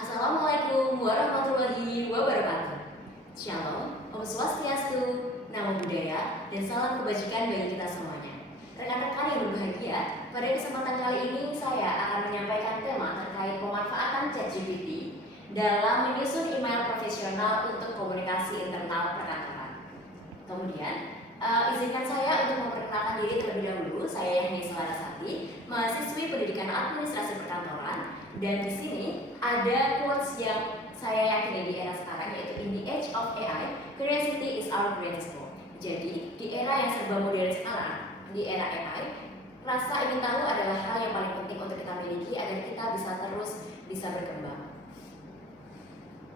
Assalamualaikum warahmatullahi wabarakatuh. Shalom, Om Swastiastu, Namo Buddhaya, dan salam kebajikan bagi kita semuanya. Rekan-rekan yang berbahagia, pada kesempatan kali ini saya akan menyampaikan tema terkait pemanfaatan ChatGPT dalam menyusun email profesional untuk komunikasi internal perkantoran. Kemudian, izinkan saya untuk memperkenalkan diri terlebih dahulu. Saya Yani Selarasati, mahasiswi Pendidikan Administrasi Perkantoran, dan di sini ada quotes yang saya yakini di era sekarang, yaitu in the age of AI, curiosity is our greatest goal. Jadi, di era yang serba modern sekarang, di era AI, rasa ingin tahu adalah hal yang paling penting untuk kita miliki agar kita bisa berkembang.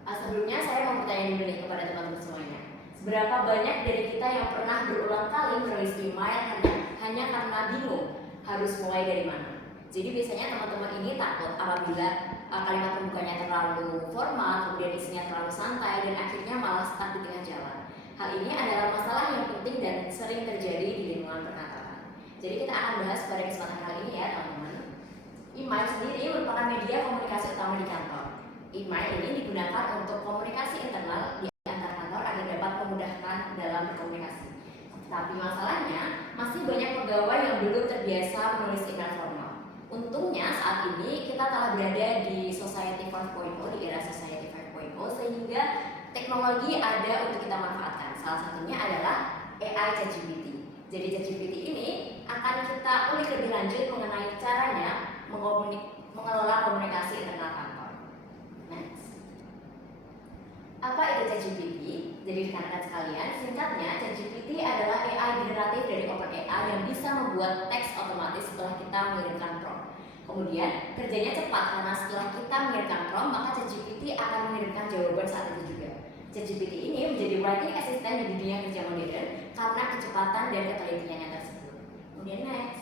Sebelumnya saya mau bertanya dulu nih kepada teman-teman semuanya. Seberapa banyak dari kita yang pernah berulang kali menulis email hanya karena bingung harus mulai dari mana? Jadi biasanya teman-teman ini takut apabila kalimat pembukanya terlalu formal, kemudian isinya terlalu santai, dan akhirnya malah stuck di tengah jalan. Hal ini adalah masalah yang penting dan sering terjadi di lingkungan perkantoran. Jadi kita akan bahas pada kesempatan kali ini ya teman-teman. Email sendiri merupakan media komunikasi utama di kantor. Email ini digunakan untuk komunikasi internal di antar kantor agar dapat memudahkan dalam berkomunikasi. Tapi masalahnya, masih banyak pegawai yang belum terbiasa menulis email formal. Untungnya saat ini kita telah berada di Society 4.0, di era Society 5.0, sehingga teknologi ada untuk kita manfaatkan. Salah satunya adalah AI ChatGPT. Jadi ChatGPT ini akan kita ulik lebih lanjut mengenai caranya mengelola komunikasi internal kantor. Next. Apa itu ChatGPT? Jadi rekan-rekan sekalian, singkatnya ChatGPT adalah AI generatif dari OpenAI yang bisa membuat teks otomatis setelah kita mengirimkan prompt. Kemudian kerjanya cepat karena setelah kita mengirimkan prompt, maka ChatGPT akan mengirimkan jawaban saat itu juga. ChatGPT ini menjadi writing assistant di dunia kerja modern karena kecepatan dan ketelitiannya tersebut. Kemudian next.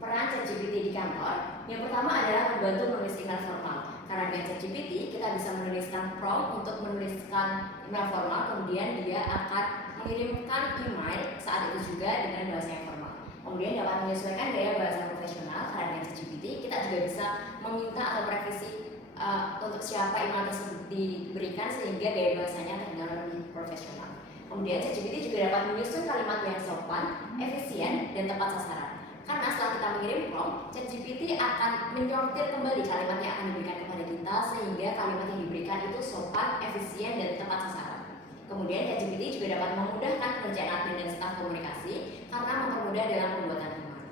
Peran ChatGPT di kantor, yang pertama adalah membantu menulis email formal. Karena dengan ChatGPT kita bisa menuliskan prompt untuk menuliskan email formal, kemudian dia akan mengirimkan email saat itu juga dengan bahasa yang formal. Kemudian dapat menyesuaikan gaya bahasa profesional. Karena dengan ChatGPT kita juga bisa meminta atau merevisi untuk siapa email tersebut diberikan sehingga gaya bahasanya terdengar lebih profesional. Kemudian ChatGPT juga dapat menyusun kalimat yang sopan, efisien, dan tepat sasaran. Karena setelah kita mengirim prompt, ChatGPT akan menyortir kembali kalimat yang akan diberikan kepada kita sehingga kalimat yang diberikan itu sopan, efisien, dan tepat sasaran. Kemudian ChatGPT juga dapat memudahkan pekerjaan admin dan staf komunikasi karena mempermudah dalam pembuatan email.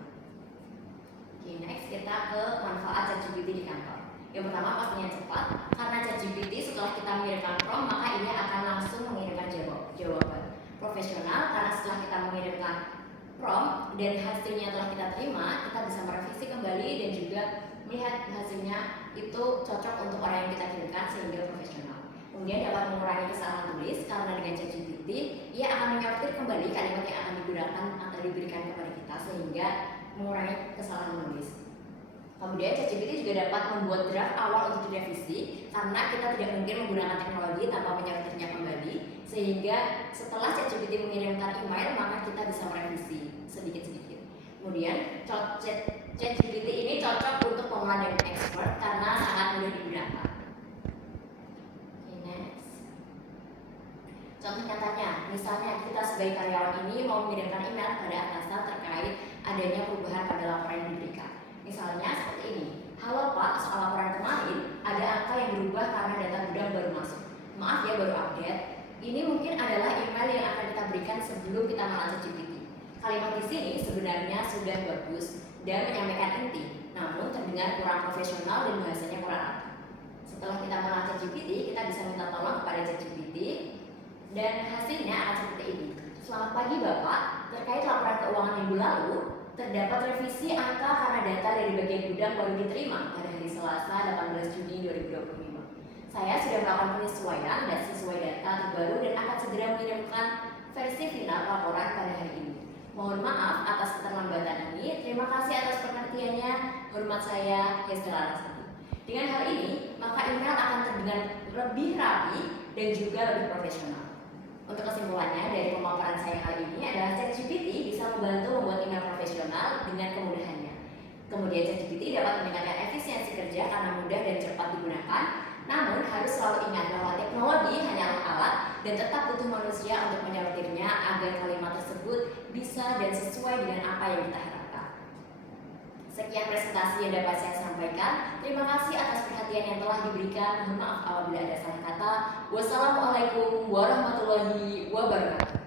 Oke, next kita ke manfaat ChatGPT di kantor. Yang pertama pastinya cepat, karena ChatGPT setelah kita mengirimkan prompt maka ini akan langsung mengirimkan jawaban. Profesional, karena setelah kita mengirimkan prompt dan hasilnya telah kita terima, kita bisa merevisi kembali dan juga melihat hasilnya itu cocok untuk orang yang kita kirimkan sehingga profesional. Kemudian dapat mengurangi kesalahan tulis karena dengan ChatGPT ia akan menyortir kembali kalimat yang akan digunakan atau diberikan kepada kita sehingga mengurangi kesalahan menulis. Kemudian ChatGPT juga dapat membuat draft awal untuk direvisi karena kita tidak mungkin menggunakan teknologi tanpa menyortirnya kembali, sehingga setelah ChatGPT mengirimkan email maka kita bisa merevisi sedikit-sedikit. Kemudian ChatGPT ini cocok untuk pemula dan expert karena sangat mudah digunakan. Next. Contoh nyatanya, misalnya kita sebagai karyawan ini mau mengirimkan email pada atasan terkait adanya perubahan pada laporan yang diberikan. Misalnya seperti ini, halo Pak, soal laporan kemarin ada angka yang berubah karena data gudang baru masuk. Maaf ya baru update. Ini mungkin adalah email yang akan kita berikan sebelum kita mengakses ChatGPT. Kalimat di sini sebenarnya sudah bagus dan menyampaikan inti, namun terdengar kurang profesional dan bahasanya kurang rapi. Setelah kita mengakses ChatGPT, kita bisa minta tolong kepada ChatGPT dan hasilnya akan seperti ini. Selamat pagi Bapak, terkait laporan keuangan minggu lalu, terdapat revisi angka karena data dari bagian gudang baru diterima pada hari Selasa 18 Juni 2025. Saya sudah melakukan penyesuaian dan sesuai data terbaru dan akan segera mengirimkan versi final laporan pada hari ini. Mohon maaf atas keterlambatan ini. Terima kasih atas pengertiannya. Hormat saya, Hesda Larasati. Dengan hal ini, maka email akan terdengar lebih rapi dan juga lebih profesional. Untuk kesimpulannya dari pemaparan saya kali ini adalah ChatGPT bisa membantu membuat email profesional dengan kemudahannya. Kemudian ChatGPT dapat meningkatkan efisiensi kerja karena harus selalu ingat bahwa teknologi hanyalah alat dan tetap butuh manusia untuk menyortirnya agar kalimat tersebut bisa dan sesuai dengan apa yang kita harapkan. Sekian presentasi yang dapat saya sampaikan. Terima kasih atas perhatian yang telah diberikan. Mohon maaf apabila ada salah kata. Wassalamualaikum warahmatullahi wabarakatuh.